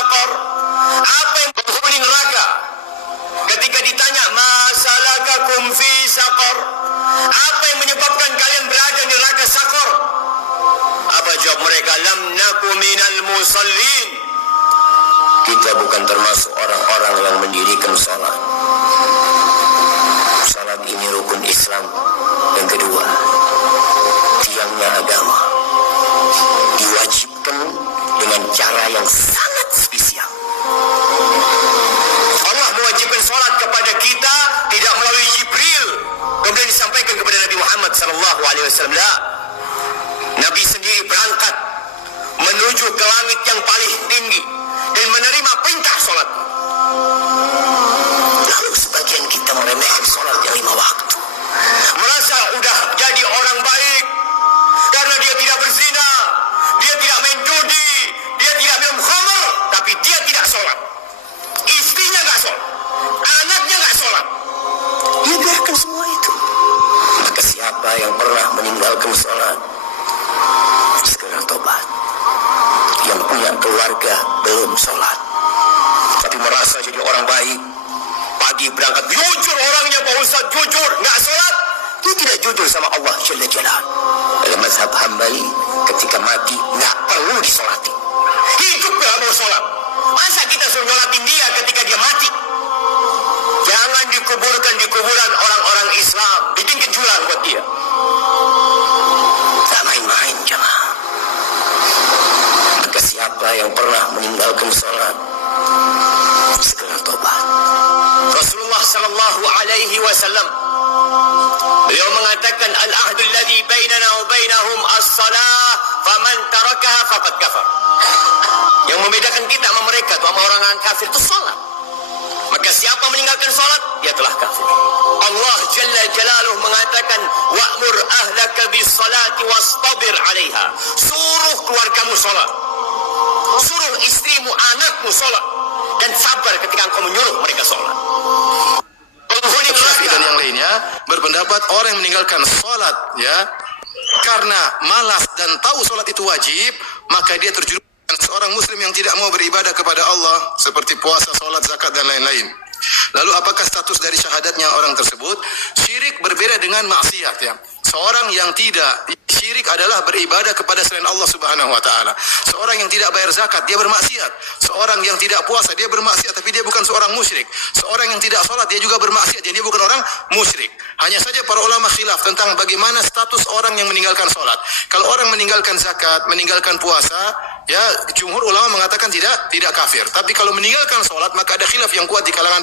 saqar. Apa yang penghuni neraka? Ketika ditanya, ma salakakum fi saqar? Apa yang menyebabkan kalian berada di neraka saqar? Apa jawab mereka? Lam naku minal musallin. Kita bukan termasuk orang-orang yang mendirikan salat. Salat ini rukun Islam yang kedua, tiangnya agama, diwajibkan dengan cara yang sangat spesial. Allah mewajibkan salat kepada kita tidak melalui Jibril kemudian disampaikan kepada Nabi Muhammad SAW. Nabi sendiri berangkat menuju ke langit yang paling tinggi dan menerima perintah salat. Lalu sebagian kita meremehkan salat yang 5 waktu, merasa udah jadi orang baik karena dia tidak berzina, dia tidak main judi, dia tidak minum khamr, tapi dia tidak sholat, istrinya nggak sholat, anaknya nggak sholat. Dia biarkan semua itu. Maka siapa yang pernah meninggalkan sholat, segera tobat. Yang punya keluarga belum sholat tapi merasa jadi orang baik, pagi berangkat jujur orangnya, Pak Ustaz jujur, nggak sholat, dia tidak jujur sama Allah Jalla Jalaluhu. Dalam mazhab Hambali, ketika mati nggak perlu disolati, hidup nggak mau sholat. Masa kita suruh nyolatin dia ketika dia mati? Jangan dikuburkan di kuburan orang-orang Islam, bikin kejuran buat dia. Tak main-main jemaah. Maka siapa yang pernah meninggalkan sholat, segera tobat. Rasulullah sallallahu alaihi wasallam beliau mengatakan, al-ahdu alladhi bainana wa bainahum as-salah, faman tarakaha faqad kafar. Yang membedakan kita sama mereka, sama orang yang kafir itu salat. Maka siapa meninggalkan salat, dia telah kafir. Allah Jalla Jalaluhu mengatakan, wa'mur ahlaka bis-salati wastabir 'alaiha. Suruh keluargamu salat, suruh istrimu, anakmu salat, dan sabar ketika engkau menyuruh mereka salat. Penghuni neraka dan yang lainnya berpendapat orang yang meninggalkan salat ya karena malas dan tahu salat itu wajib, maka dia terjerumus seorang muslim yang tidak mau beribadah kepada Allah seperti puasa, salat, zakat dan lain-lain. Lalu apakah status dari syahadatnya orang tersebut? Syirik berbeda dengan maksiat ya. Seorang yang tidak syirik adalah beribadah kepada selain Allah Subhanahu wa taala. Seorang yang tidak bayar zakat, dia bermaksiat. Seorang yang tidak puasa, dia bermaksiat tapi dia bukan seorang musyrik. Seorang yang tidak salat, dia juga bermaksiat, jadi dia bukan orang musyrik. Hanya saja para ulama khilaf tentang bagaimana status orang yang meninggalkan salat. Kalau orang meninggalkan zakat, meninggalkan puasa, ya jumhur ulama mengatakan tidak kafir. Tapi kalau meninggalkan salat maka ada khilaf yang kuat di kalangan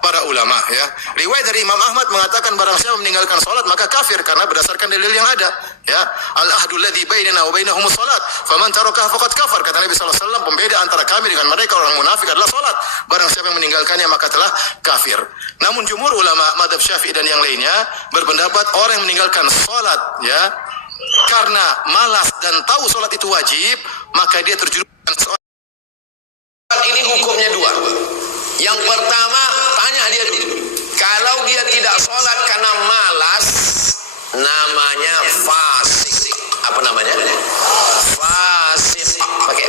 para ulama ya. Riwayat dari Imam Ahmad mengatakan barang siapa meninggalkan salat maka kafir karena berdasarkan dalil yang ada ya. Al-ahdu alladzi bainana wa bainahumus salat, faman tarakaha faqad kafar. Kata Nabi sallallahu alaihi wasallam, pembeda antara kami dengan mereka orang munafik adalah salat. Barang siapa yang meninggalkannya maka telah kafir. Namun jumhur ulama mazhab Syafi'i dan yang lainnya berpendapat orang yang meninggalkan salat ya karena malas dan tahu salat itu wajib, maka dia terjerumus. Ini hukumnya dua. Yang pertama, tanya dia dulu. Kalau dia tidak sholat karena malas, namanya fasik. Apa namanya? Fasik. Pakai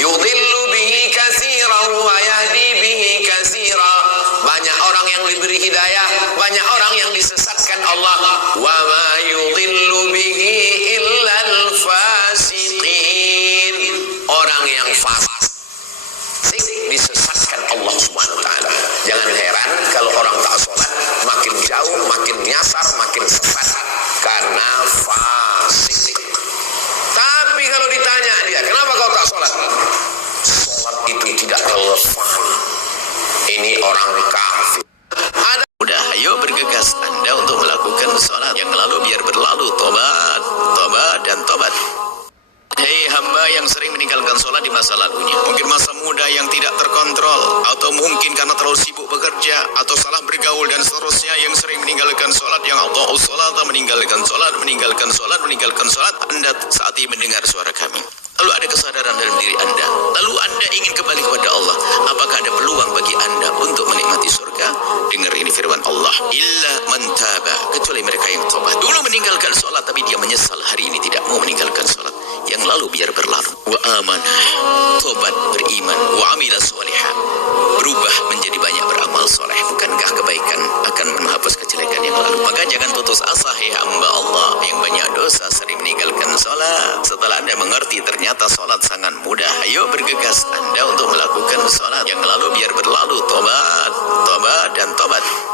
yudhillu bihi katsiran wa yahdi bihi katsiran. Banyak orang yang diberi hidayah, banyak orang yang disesatkan Allah. Wa ma yudhillu bihi illal fasiqin. Orang yang fasik disesatkan Allah Subhanahu wa taala. Jangan heran kalau orang tak sholat makin jauh, makin nyasar, makin sesat karena fasik. Tapi kalau ditanya dia, kenapa kau tak sholat? Sholat itu tidak relevan. Ini orang kafir. Udah, ayo bergegas Anda untuk melakukan sholat. Yang lalu biar berlalu, tobat dan tobat. Hei hamba yang sering meninggalkan sholat di masa lalunya, mungkin masa muda yang tidak terkontrol, atau mungkin karena terlalu sibuk bekerja, atau salah bergaul dan seterusnya, yang sering meninggalkan sholat, yang Allah sholat, meninggalkan sholat, Anda saat ini mendengar suara kami. Lalu ada kesadaran dalam diri Anda, lalu Anda ingin kembali kepada Allah. Apakah ada peluang bagi Anda untuk menikmati surga? Dengar ini firman Allah, illa man taba, kecuali mereka yang tobat. Dulu meninggalkan sholat tapi dia menyesal hari ini tidak mau meninggalkan sholat. Yang lalu biar berlalu. Wa amanah, tobat beriman. wa amila sholihan. Berubah menjadi banyak beramal soleh. Bukankah kebaikan akan menghapus kejelekan yang lalu? Maka jangan putus asa, hai hamba Allah yang banyak dosa, sering meninggalkan sholat. Setelah Anda mengerti ternyata sholat sangat mudah, ayo bergegas Anda untuk melakukan sholat yang lalu biar berlalu. Tobat, tobat, dan tobat.